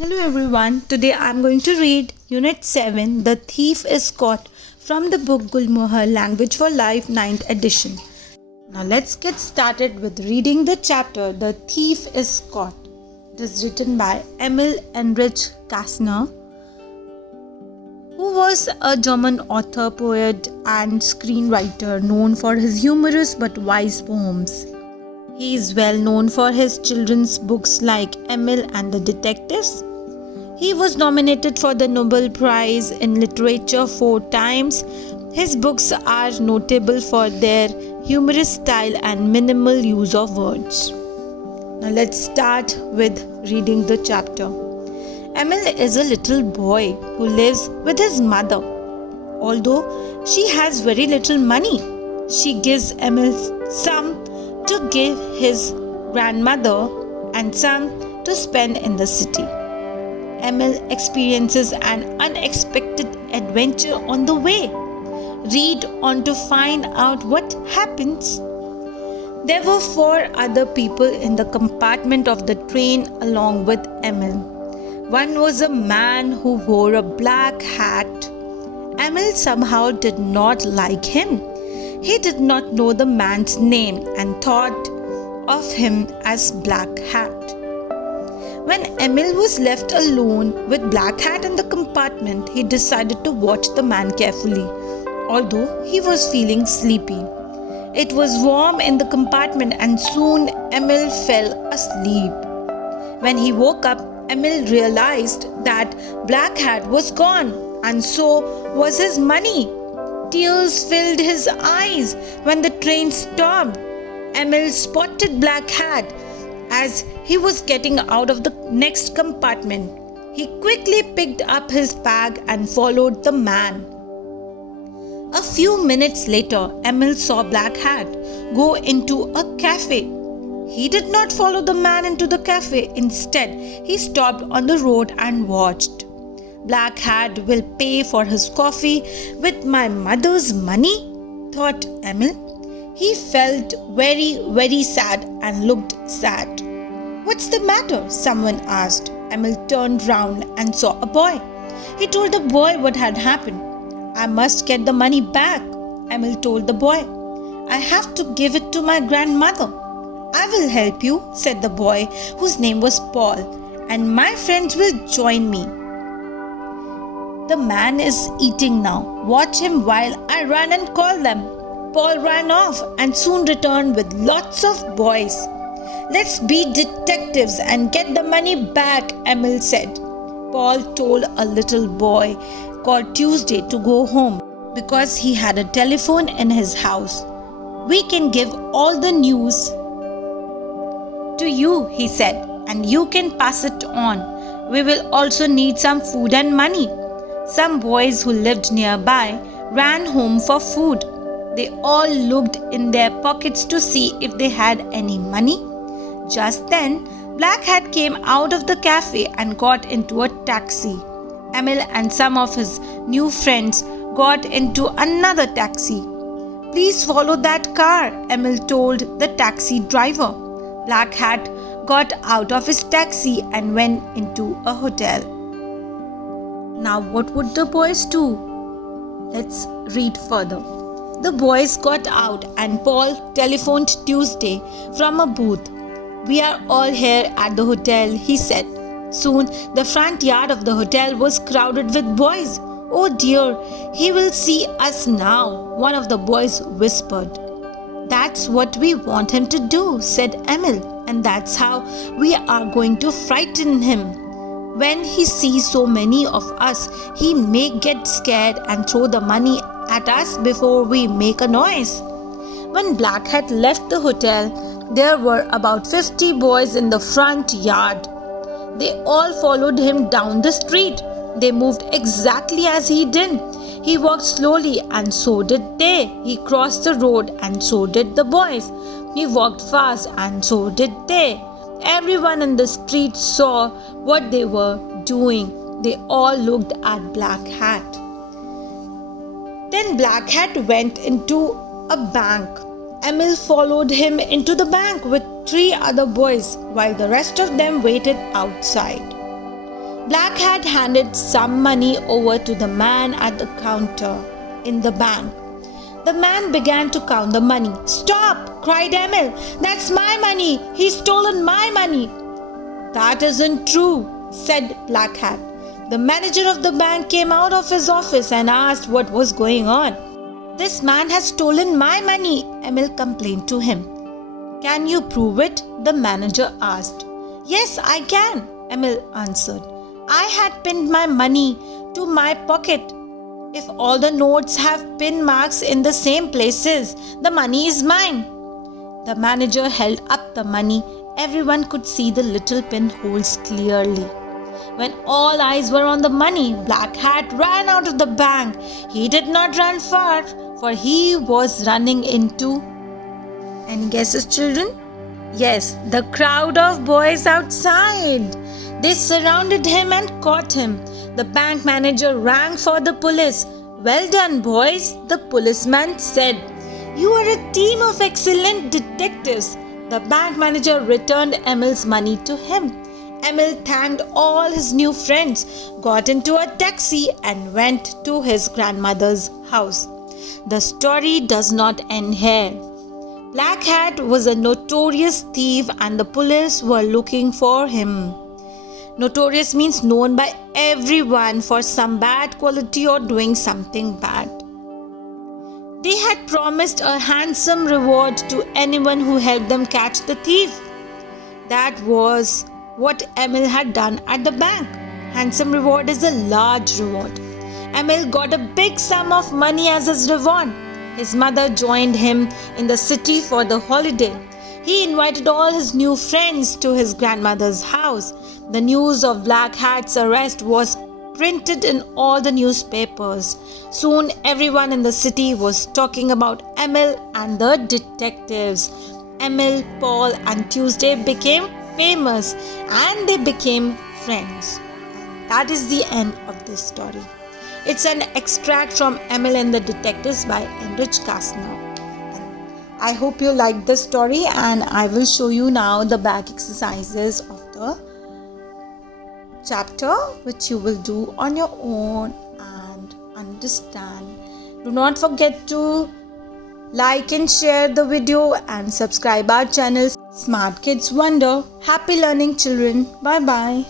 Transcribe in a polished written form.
Hello everyone, today I am going to read Unit 7 The Thief is Caught from the book Gulmohar Language for Life 9th edition. Now let's get started with reading the chapter The Thief is Caught. It is written by Emil Enrich Kastner, who was a German author, poet and screenwriter known for his humorous but wise poems. He is well known for his children's books like Emil and the Detectives. He was nominated for the Nobel Prize in Literature 4 times. His books are notable for their humorous style and minimal use of words. Now let's start with reading the chapter. Emil is a little boy who lives with his mother. Although she has very little money, she gives Emil some to give his grandmother and some to spend in the city. Emil experiences an unexpected adventure on the way. Read on to find out what happens. There were 4 other people in the compartment of the train along with Emil. One was a man who wore a black hat. Emil somehow did not like him. He did not know the man's name and thought of him as Black Hat. When Emil was left alone with Black Hat in the compartment, he decided to watch the man carefully, although he was feeling sleepy. It was warm in the compartment and soon Emil fell asleep. When he woke up, Emil realized that Black Hat was gone and so was his money. Tears filled his eyes when the train stopped. Emil spotted Black Hat as he was getting out of the next compartment. He quickly picked up his bag and followed the man. A few minutes later, Emil saw Black Hat go into a cafe. He did not follow the man into the cafe. Instead, he stopped on the road and watched. Black Hat will pay for his coffee with my mother's money, thought Emil. He felt very sad and looked sad. What's the matter? Someone asked. Emil turned round and saw a boy. He told the boy what had happened. I must get the money back, Emil told the boy. I have to give it to my grandmother. I will help you, said the boy, whose name was Paul, and my friends will join me. The man is eating now. Watch him while I run and call them. Paul ran off and soon returned with lots of boys. Let's be detectives and get the money back, Emil said. Paul told a little boy called Tuesday to go home because he had a telephone in his house. We can give all the news to you, he said, and you can pass it on. We will also need some food and money. Some boys who lived nearby ran home for food. They all looked in their pockets to see if they had any money. Just then, Black Hat came out of the cafe and got into a taxi. Emil and some of his new friends got into another taxi. Please follow that car, Emil told the taxi driver. Black Hat got out of his taxi and went into a hotel. Now what would the boys do? Let's read further. The boys got out and Paul telephoned Tuesday from a booth. We are all here at the hotel, he said. Soon the front yard of the hotel was crowded with boys. Oh dear, he will see us now, one of the boys whispered. That's what we want him to do, said Emil, and that's how we are going to frighten him. When he sees so many of us, he may get scared and throw the money at us before we make a noise. When Black Hat left the hotel, there were about 50 boys in the front yard. They all followed him down the street. They moved exactly as he did. He walked slowly and so did they. He crossed the road and so did the boys. He walked fast and so did they. Everyone in the street saw what they were doing. They all looked at Black Hat. Then Black Hat went into a bank. Emil followed him into the bank with 3 other boys while the rest of them waited outside. Black Hat handed some money over to the man at the counter in the bank. The man began to count the money. "Stop!" cried Emil. "That's my money! He's stolen my money!" "That isn't true," said Black Hat. The manager of the bank came out of his office and asked what was going on. "This man has stolen my money," Emil complained to him. "Can you prove it?" the manager asked. "Yes, I can," Emil answered. "I had pinned my money to my pocket. If all the notes have pin marks in the same places, the money is mine." The manager held up the money. Everyone could see the little pinholes clearly. When all eyes were on the money, Black Hat ran out of the bank. He did not run far, for he was running into... Any guesses, children? Yes, the crowd of boys outside. They surrounded him and caught him. The bank manager rang for the police. "Well done, boys," the policeman said. "You are a team of excellent detectives." The bank manager returned Emil's money to him. Emil thanked all his new friends, got into a taxi and went to his grandmother's house. The story does not end here. Black Hat was a notorious thief and the police were looking for him. Notorious means known by everyone for some bad quality or doing something bad. They had promised a handsome reward to anyone who helped them catch the thief. That was what Emil had done at the bank. Handsome reward is a large reward. Emil got a big sum of money as his reward. His mother joined him in the city for the holiday. He invited all his new friends to his grandmother's house. The news of Black Hat's arrest was printed in all the newspapers. Soon everyone in the city was talking about Emil and the detectives. Emil, Paul and Tuesday became famous and they became friends. And that is the end of this story. It's an extract from Emil and the Detectives by Enrich Kastner. I hope you liked the story and I will show you now the back exercises of the chapter which you will do on your own and understand. Do not forget to like and share the video and subscribe our channel Smart Kids Wonder. Happy learning, children. Bye bye.